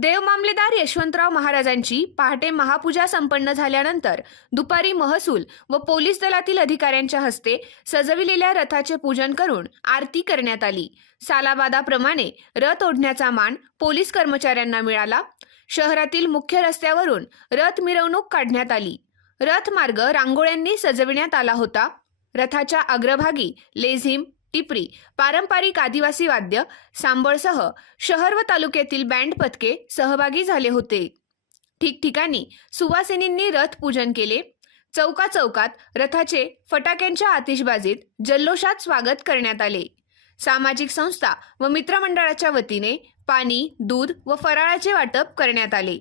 देव मामलेदार यशवंतराव महाराजांची पहाटे महापूजा संपन्न झाल्यानंतर दुपारी महसूल व पोलीस दलातील अधिकाऱ्यांच्या हस्ते सजविलेल्या रथाचे पूजन करून आरती करण्यात आली. सालाबादाप्रमाणे रथ ओढण्याचा मान पोलीस कर्मचाऱ्यांना मिळाला. शहरातील मुख्य रस्त्यावरून रथ मिरवणूक काढण्यात आली. रथ मार्ग रांगोळ्यांनी सजविण्यात आला होता. रथाच्या अग्रभागी लेझिम टिपरी पारंपरिक आदिवासी वाद्य सांबळसह शहर व तालुक्यातील बँड पथके सहभागी झाले होते. ठिकठिकाणी सुवासिनींनी रथ पूजन केले. चौका चौकात रथाचे फटाक्यांच्या आतिषबाजीत जल्लोषात स्वागत करण्यात आले. सामाजिक संस्था व मित्रमंडळाच्या वतीने पाणी दूध व फराळाचे वाटप करण्यात आले.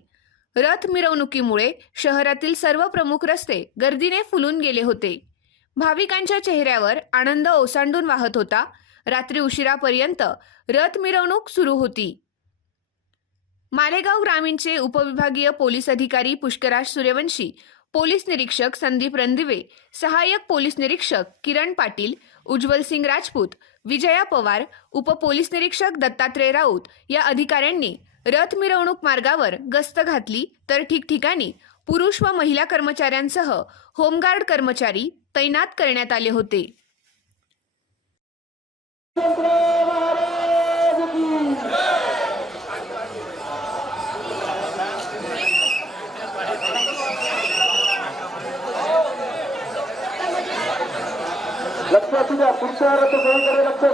रथ मिरवणुकीमुळे शहरातील सर्व प्रमुख रस्ते गर्दीने फुलून गेले होते. भाविकांच्या चेहऱ्यावर आनंद ओसांडून वाहत होता. रात्री उशिरापर्यंत रथ मिरवणूक सुरू होती. मालेगाव ग्रामीणचे उपविभागीय पोलीस अधिकारी पुष्कराज सूर्यवंशी पोलीस निरीक्षक संदीप रणदिवे सहाय्यक पोलीस निरीक्षक किरण पाटील उज्ज्वल सिंग राजपूत विजया पवार उपपोलीस निरीक्षक दत्तात्रय राऊत या अधिकाऱ्यांनी रथ मिरवणूक मार्गावर गस्त घातली. तर ठिकठिकाणी पुरुष व महिला कर्मचाऱ्यांसह होमगार्ड कर्मचारी तैनात करण्यात आले होते. लक्षात पुढच्या रथ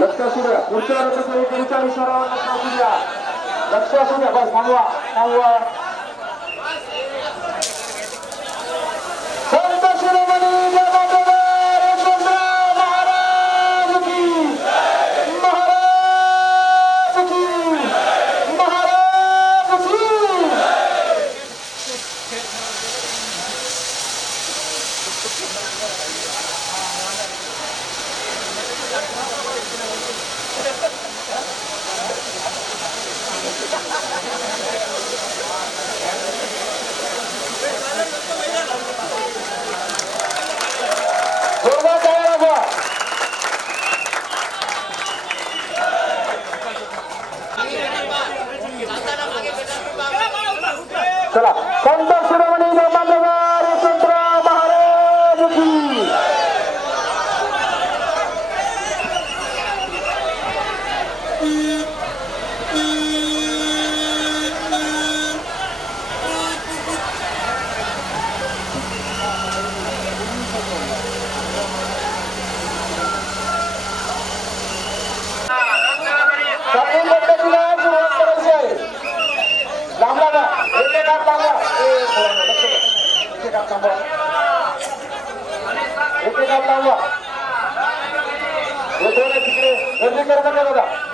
लक्ष असू द्या लक्ष असू द्या पुढच्या रथ सोयीकडच्या इशारावर लक्ष असू द्या लक्ष असू द्या बस थांबवा थांबवा संत शिरोमणी चला. संत शिरोमणी तिकडे गर्दी करू बघा